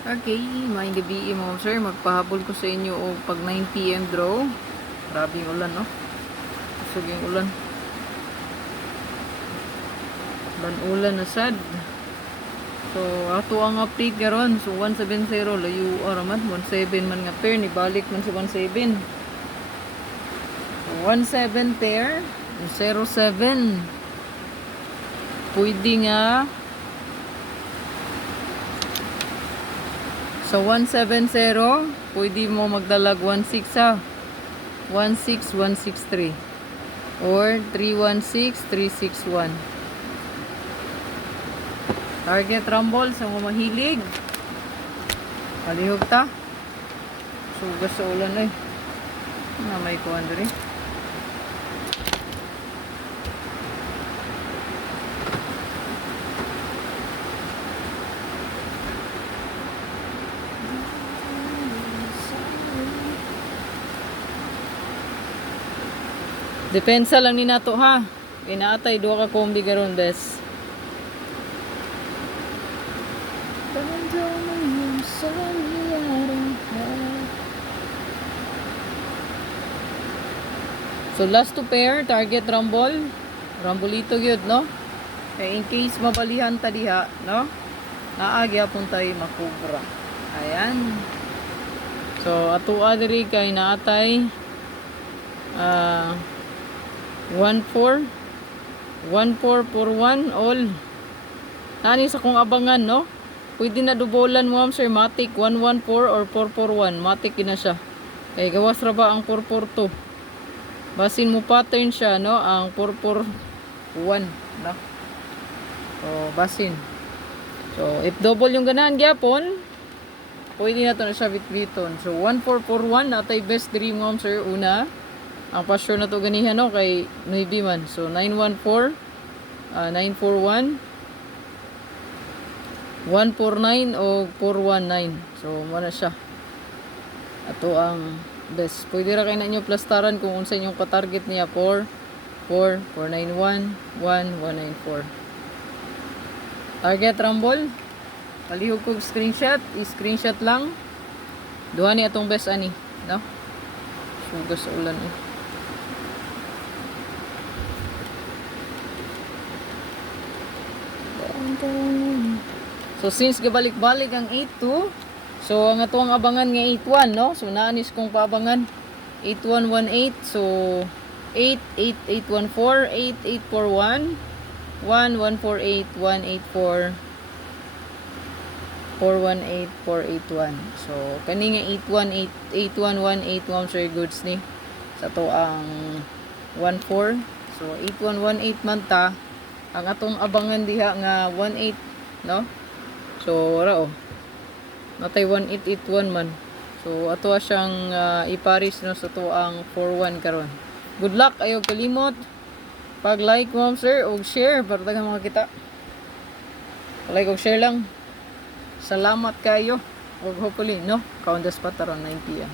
Okay, may gabi mo sir, magpahabol ko sa inyo o pag 9 PM draw. Grabe yung ulan, no? Kusog yung ulan. Ulan na sad. So, ato ang update karon. So, 170 layo araman, 17 man nga pair, nibalik man sa 17. So, 17 pair, 07. Pwede nga so 170, pwede mo magdalag 16 ha. 16163 or 316361. Target rumble sa mga mahilig. Palihog ta. Sugas sa ulan eh. Na may kuwan diri. Depensa lang ni nato ha. Inaatay duha ka kombi karon bes. So last two pair, target rumble. Rumbolito gyud, no? Kaya in case mabalihan ta diha, no? Naagya pun tayo makubra. Ayan. So atoa diri kay naatay 14 1441 all nani sa kong abangan, no? Pwede na dubolan mo sir, matic 114 or 441 matic na siya kay gawas ra ba ang 442 basin mo pattern siya, no? Ang 441, no? So basin, so if double yung ganahan gyapon pwede na to na siya bitbiton. So 1441 natay best dream mo sir. Una ang pasure na to ganihan, no? Kay Nuibi man. So 914, 941, 149 o 419. So muna siya. Ato ang best. Pwede ra kay na inyo plastaran kung unsa inyong pa-target niya 4 4 491 1194. Target rumble. Palihog kog screenshot, i-screenshot lang. Duha ni atong best ani, no? Sugas sa ulan eh. So since gabalik-balik ang 82, so ang atong abangan nga 81, no? So naanis kong paabangan 8118, so 88814, 8841, 1148, 184, 418, 481. So kani nga 81181 sir goods ni sa to ang 14. So 8118 man ta. Ang atong abangan diha nga 18, no? So wala oh. Natay 1881 man. So ato siyang iparis, no, sa to ang 41 karon. Good luck, ayo kalimot pag-like mo sir og share para daghang makita. Like og share lang. Salamat kayo. Og hopefully, no, count the spot around 9 PM.